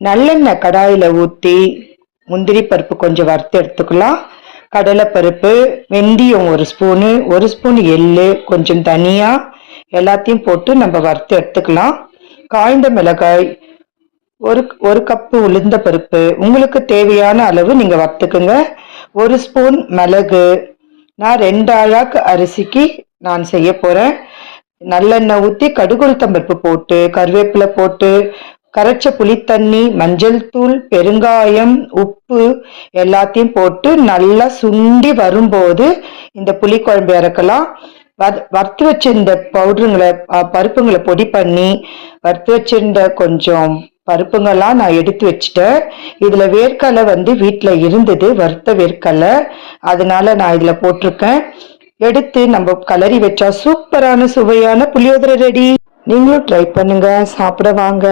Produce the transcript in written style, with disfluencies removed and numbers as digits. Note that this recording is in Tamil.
நல்லெண்ணெய் கடாயில ஊற்றி முந்திரி பருப்பு கொஞ்சம் வறுத்து எடுத்துக்கலாம். கடலைப்பருப்பு, வெந்தயம் ஒரு ஸ்பூன் எள்ளு, கொஞ்சம் தனியா எல்லாத்தையும் போட்டு நம்ம வறுத்து எடுத்துக்கலாம். காய்ந்த மிளகாய், ஒரு கப்பு உளுந்த பருப்பு, உங்களுக்கு தேவையான அளவு நீங்க வறுத்துக்குங்க. ஒரு ஸ்பூன் மிளகு. நான் 2 அழாக்கு அரிசிக்கு நான் செய்ய போறேன். நல்லெண்ணெய் ஊற்றி கடுகுளுத்தம்பருப்பு போட்டு கருவேப்பிலை போட்டு கரைச்ச புளித்தண்ணி, மஞ்சள் தூள், பெருங்காயம், உப்பு எல்லாத்தையும் போட்டு நல்லா சுண்டி வரும்போது இந்த புளி குழம்பு இறக்கலாம். வறுத்து வச்சிருந்த பருப்புங்களை பொடி பண்ணி வறுத்து வச்சிருந்த கொஞ்சம் பருப்புங்கள்லாம் நான் எடுத்து வச்சுட்டேன். இதுல வேர்க்கடலை வீட்டுல இருந்தது, வறுத்த வேர்க்கடலை, அதனால நான் இதுல போட்டிருக்கேன். எடுத்து நம்ம கலரி வச்சா சூப்பரான சுவையான புளியோதரை ரெடி. நீங்களும் ட்ரை பண்ணுங்க, சாப்பிட வாங்க.